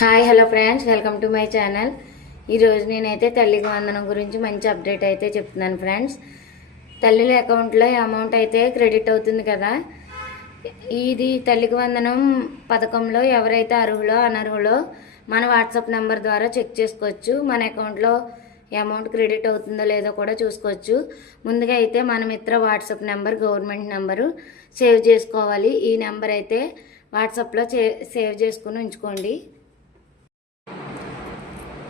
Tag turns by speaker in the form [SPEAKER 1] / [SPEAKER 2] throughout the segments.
[SPEAKER 1] Hi hello friends welcome to my channel ఈరోజు నేనైతే తల్లికి వందనం గురించి మంచి అప్డేట్ అయితే చెప్తున్నాను ఫ్రెండ్స్ తల్లిల అకౌంట్లో అమౌంట్ అయితే క్రెడిట్ అవుతుంది కదా. ఇది తల్లికి వందనం పథకంలో ఎవరైతే అర్హులో అనర్హులో మన వాట్సాప్ నెంబర్ ద్వారా చెక్ చేసుకోవచ్చు. మన అకౌంట్లో అమౌంట్ క్రెడిట్ అవుతుందో లేదో కూడా చూసుకోవచ్చు. ముందుగా అయితే మన Mitra WhatsApp number government number save చేసుకోవాలి. ఈ నెంబర్ అయితే వాట్సాప్లో సేవ్ చేసుకుని ఉంచుకోండి.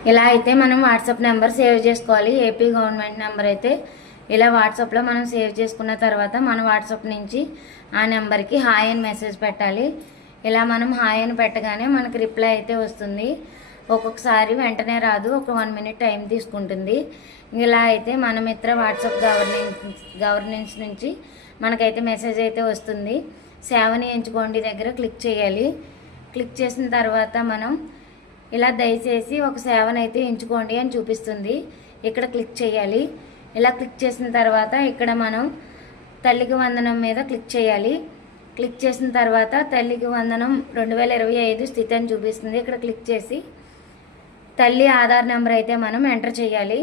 [SPEAKER 1] ఇలా అయితే మనం వాట్సాప్ నెంబర్ సేవ్ చేసుకోవాలి. ఏపీ గవర్నమెంట్ నెంబర్ అయితే ఇలా వాట్సాప్లో మనం సేవ్ చేసుకున్న తర్వాత మన వాట్సాప్ నుంచి ఆ నెంబర్కి హాయ్ అని మెసేజ్ పెట్టాలి. ఇలా మనం హాయ్ అని పెట్టగానే మనకి రిప్లై అయితే వస్తుంది. ఒక్కొక్కసారి వెంటనే రాదు. ఒక వన్ మినిట్ టైం తీసుకుంటుంది. ఇలా అయితే మన మిత్ర వాట్సాప్ గవర్నెన్స్ గవర్నెన్స్ నుంచి మనకైతే మెసేజ్ అయితే వస్తుంది. సేవని ఎంచుకోండి దగ్గర క్లిక్ చేయాలి. క్లిక్ చేసిన తర్వాత మనం ఇలా దయచేసి ఒక సేవనైతే అయితే ఎంచుకోండి అని చూపిస్తుంది. ఇక్కడ క్లిక్ చేయాలి. ఇలా క్లిక్ చేసిన తర్వాత ఇక్కడ మనం తల్లికి వందనం మీద క్లిక్ చేయాలి. క్లిక్ చేసిన తర్వాత తల్లికి వందనం రెండు వేల ఇరవై ఐదు స్థితి అని చూపిస్తుంది. ఇక్కడ క్లిక్ చేసి తల్లి ఆధార్ నెంబర్ అయితే మనం ఎంటర్ చేయాలి.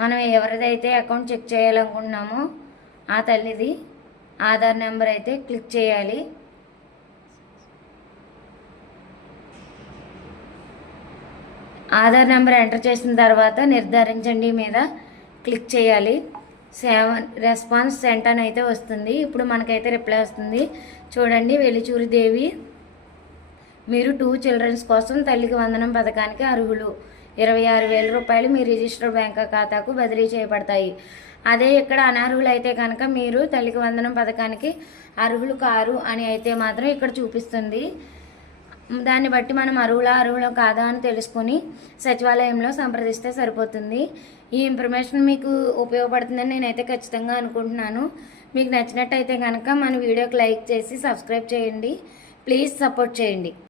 [SPEAKER 1] మనం ఎవరిదైతే అకౌంట్ చెక్ చేయాలనుకుంటున్నామో ఆ తల్లిది ఆధార్ నెంబర్ అయితే క్లిక్ చేయాలి. ఆధార్ నెంబర్ ఎంటర్ చేసిన తర్వాత నిర్ధారించండి మీద క్లిక్ చేయాలి. సెవెన్ రెస్పాన్స్ సెంట్ అని అయితే వస్తుంది. ఇప్పుడు మనకైతే రిప్లై వస్తుంది. చూడండి వెలిచూరి దేవి మీరు టూ చిల్డ్రన్స్ కోసం తల్లికి వందనం పథకానికి అర్హులు. ఇరవై ఆరు వేల రూపాయలు మీ రిజిస్టర్డ్ బ్యాంక్ ఖాతాకు బదిలీ చేయబడతాయి. అదే ఇక్కడ అనర్హులు అయితే కనుక మీరు తల్లికి వందనం పథకానికి అర్హులు కారు అని అయితే మాత్రం ఇక్కడ చూపిస్తుంది. దాన్ని బట్టి మనం అర్హులా అర్హులా కాదా అని తెలుసుకొని సచివాలయంలో సంప్రదిస్తే సరిపోతుంది. ఈ ఇన్ఫర్మేషన్ మీకు ఉపయోగపడుతుందని నేనైతే ఖచ్చితంగా అనుకుంటున్నాను. మీకు నచ్చినట్టయితే కనుక మన వీడియోకి లైక్ చేసి సబ్స్క్రైబ్ చేయండి. ప్లీజ్ సపోర్ట్ చేయండి.